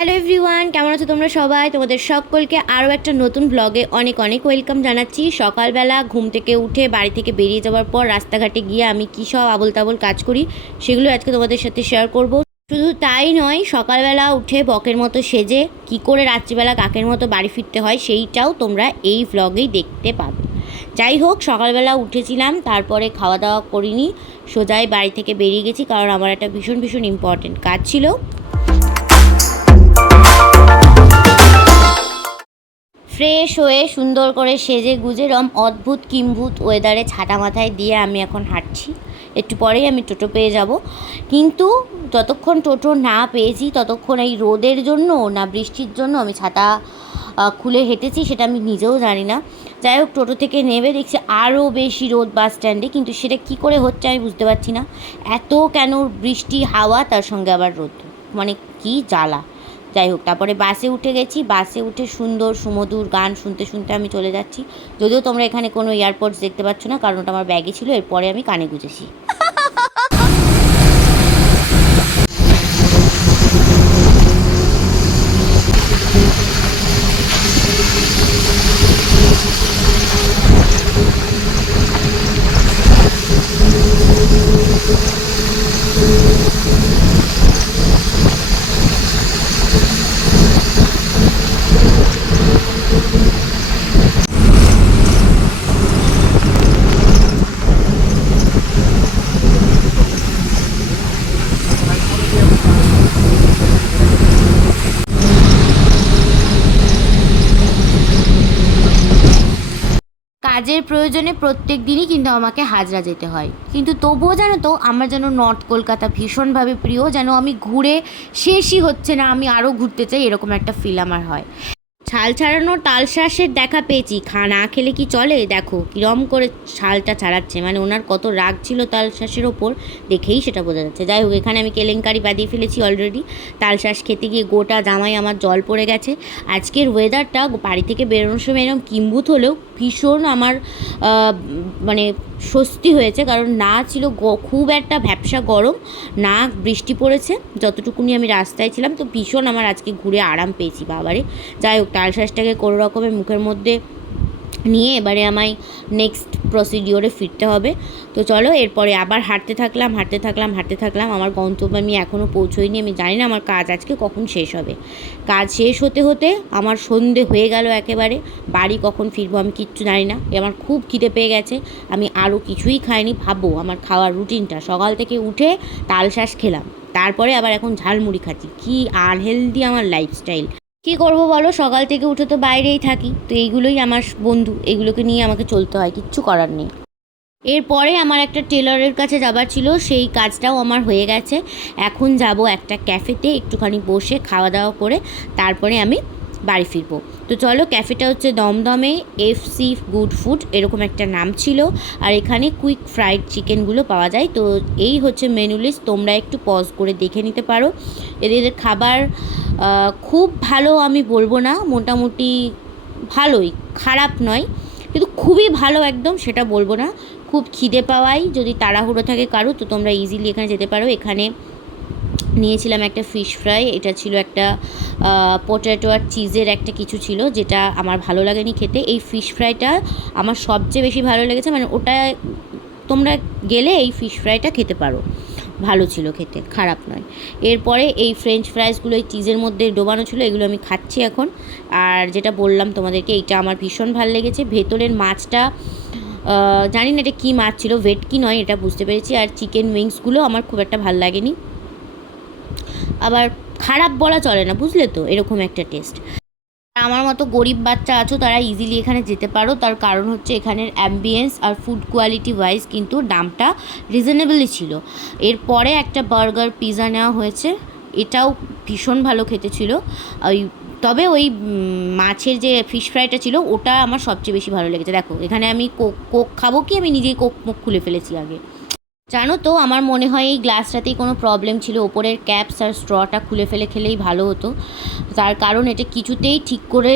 Hello everyone কেমন আছো তোমরা সবাই? তোমাদের সকলকে আরও একটা নতুন ব্লগে অনেক অনেক ওয়েলকাম জানাচ্ছি। সকালবেলা ঘুম থেকে উঠে বাড়ি থেকে বেরিয়ে যাওয়ার পর রাস্তাঘাটে গিয়ে আমি কী সব আবল তাবল কাজ করি, সেগুলো আজকে তোমাদের সাথে শেয়ার করব। শুধু তাই নয়, সকালবেলা উঠে বকের মতো সেজে কি করে রাত্রিবেলা কাকের মতো বাড়ি ফিরতে হয় সেইটাও তোমরা এই ভ্লগেই দেখতে পাবে। যাই হোক, সকালবেলা উঠেছিলাম, তারপরে খাওয়া দাওয়া করিনি, সোজাই বাড়ি থেকে বেরিয়ে গেছি কারণ আমার একটা ভীষণ ভীষণ ইম্পর্টেন্ট কাজ ছিল। ফ্রেশ হয়ে সুন্দর করে সেজে গুজে রম অদ্ভুত কিম্ভূত ওয়েদারে ছাতা মাথায় দিয়ে আমি এখন হাঁটছি। একটু পরেই আমি টোটো পেয়ে যাব। কিন্তু যতক্ষণ টোটো না পেয়েছি, ততক্ষণ এই রোদের জন্য না বৃষ্টির জন্য আমি ছাতা খুলে হেঁটেছি সেটা আমি নিজেও জানি না। যাই হোক, টোটো থেকে নেমে দেখছি আরও বেশি রোদ বাস স্ট্যান্ডে, কিন্তু সেটা কি করে হচ্ছে আমি বুঝতে পারছি না। এত কেন বৃষ্টি, হাওয়া, তার সঙ্গে আবার রোদ। মানে কি জ্বালা। যাই হোক, তারপরে বাসে উঠে গেছি, বাসে উঠে সুন্দর সুমধুর গান শুনতে শুনতে আমি চলে যাচ্ছি। যদিও তোমরা এখানে কোনো এয়ারপোর্টস দেখতে পাচ্ছ না, কারণ ওটা আমার ব্যাগে ছিল, এরপরে আমি কানে গুঁজেছি। কাজের প্রয়োজনে প্রত্যেক দিনই কিন্তু আমাকে হাজরা যেতে হয়। কিন্তু তবুও জানো তো, আমার যেন নর্থ কলকাতা ভীষণভাবে প্রিয়, যেন আমি ঘুরে শেষই হচ্ছে না, আমি আরও ঘুরতে চাই, এরকম একটা ফিল আমার হয়। ছাল ছাড়ানো তালশ্বাসের দেখা পেয়েছি। খা না খেলে কি চলে? দেখো, কিরম করে ছালটা ছাড়াচ্ছে। মানে ওনার কত রাগ ছিল তালশ্বাসের ওপর, দেখেই সেটা বোঝা যাচ্ছে। যাই হোক, এখানে আমি কেলেঙ্কারি বাঁধিয়ে ফেলেছি অলরেডি তালশ্বাস খেতে গিয়ে গোটা জামাই আমার জল পড়ে গেছে। আজকের ওয়েদারটা বাড়ি থেকে বেরোনোর সময় এরকম কিম্বুত হলেও ভীষণ আমার মানে স্বস্তি হয়েছে, কারণ না ছিল খুব একটা ভ্যাবসা গরম, না বৃষ্টি পড়েছে, যতটুকুনি আমি রাস্তায় ছিলাম, তো ভীষণ আমার আজকে ঘুরে আরাম পেয়েছি বাবারে। যাই হোক তালশ্বাসটাকে কোনো রকমের মুখের মধ্যে নিয়ে এবারে আমায় নেক্সট প্রসিডিওরে ফিরতে হবে। তো চলো, এরপরে আবার হাঁটতে থাকলাম হাঁটতে থাকলাম হাঁটতে থাকলাম। আমার গন্তব্যে আমি এখনও পৌঁছোইনি আমি জানি না আমার কাজ আজকে কখন শেষ হবে। কাজ শেষ হতে হতে আমার সন্ধে হয়ে গেল একেবারে। বাড়ি কখন ফিরবো আমি কিচ্ছু জানি না। আমার খুব খিদে পেয়ে গেছে, আমি আরও কিছুই খাইনি ভাবো আমার খাওয়ার রুটিনটা। সকাল থেকে উঠে তালশ্বাস খেলাম, তারপরে আবার এখন ঝালমুড়ি খাচ্ছি। কি আনহেলদি আমার লাইফস্টাইল কি করব বলো? সকাল থেকে উঠে তো বাইরেই থাকি। তো এইগুলোই আমার বন্ধু। এগুলোকে নিয়ে আমাকে চলতে হয়, কিচ্ছু করার নেই। এরপরে আমার একটা টেলারের কাছে যাবার ছিল। সেই কাজটাও আমার হয়ে গেছে। এখন যাব একটা ক্যাফেতে একটুখানি বসে খাওয়া দাওয়া করে, তারপরে আমি বাড়ি ফিরবো। তো চলো, ক্যাফেটা হচ্ছে দমদমে এফ সি গুড ফুড এরকম একটা নাম ছিল। আর এখানে কুইক ফ্রাইড চিকেনগুলো পাওয়া যায়। তো এই হচ্ছে মেনু লিস্ট তোমরা একটু পজ করে দেখে নিতে পারো। এদের খাবার খুব ভালো আমি বলব না, মোটামুটি ভালোই, খারাপ নয়, কিন্তু খুবই ভালো একদম, সেটা বলব না। খুব খিদে পাওয়াই যদি তাড়াহুড়ো থাকে কারও, তো তোমরা ইজিলি এখানে যেতে পারো। এখানে নিয়েছিলাম একটা ফিশ ফ্রাই এটা ছিল একটা পোট্যাটো আর চিজের একটা কিছু ছিল যেটা আমার ভালো লাগেনি খেতে। এই ফিশ ফ্রাইটা আমার সবচেয়ে বেশি ভালো লেগেছে মানে ওটা তোমরা গেলে এই ফিশ ফ্রাইটা খেতে পারো। ভালো ছিল খেতে, খারাপ নয়। এরপরে এই ফ্রেঞ্চ ফ্রাইসগুলো এই চিজের মধ্যে ডোবানো ছিল, এগুলো আমি খাচ্ছি এখন। আর যেটা বললাম তোমাদেরকে, এইটা আমার ভীষণ ভালো লেগেছে। ভেতরের মাছটা জানি না এটা কী মাছ ছিল ভেটকি নয়, এটা বুঝতে পেরেছি। আর চিকেন উইংসগুলো আমার খুব একটা ভালো লাগেনি। আবার খারাপ বলা চলে না, বুঝলে তো? এরকম একটা টেস্ট আমার মতো গরিব বাচ্চা আছো, তারা ইজিলি এখানে যেতে পারো। তার কারণ হচ্ছে এখানের অ্যাম্বিয়েন্স আর ফুড কোয়ালিটি ওয়াইজ কিন্তু দামটা রিজনেবলই ছিল। এরপরে একটা বার্গার পিৎজা নেওয়া হয়েছে। এটাও ভীষণ ভালো খেতে ছিল। ওই, তবে ওই মাছের যে ফিশ ফ্রাইটা ছিল, ওটা আমার সবচেয়ে বেশি ভালো লেগেছে। দেখো, এখানে আমি কোক কোক খাব কি? আমি নিজেই কোক মুখ খুলে ফেলেছি আগে। জানো তো, আমার মনে হয় এই গ্লাসটাতেই কোনো প্রবলেম ছিল। ওপরের ক্যাপস আর স্ট্রটা খুলে ফেলে খেলেই ভালো হতো। তার কারণ এটা কিছুতেই ঠিক করে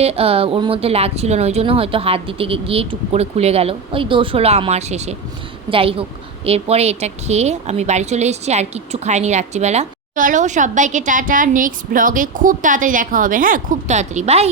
ওর মধ্যে লাগছিল না। ওই জন্য হয়তো হাত দিতে গিয়ে টুক করে খুলে গেল। ওই দোষ হলো আমার শেষে। যাই হোক, এরপরে এটা খেয়ে আমি বাড়ি চলে এসেছি, আর কিচ্ছু খাইনি রাত্রিবেলা। চলো সবাইকে টাটা নেক্সট ব্লগে খুব তাড়াতাড়ি দেখা হবে। হ্যাঁ খুব তাড়াতাড়ি। বাই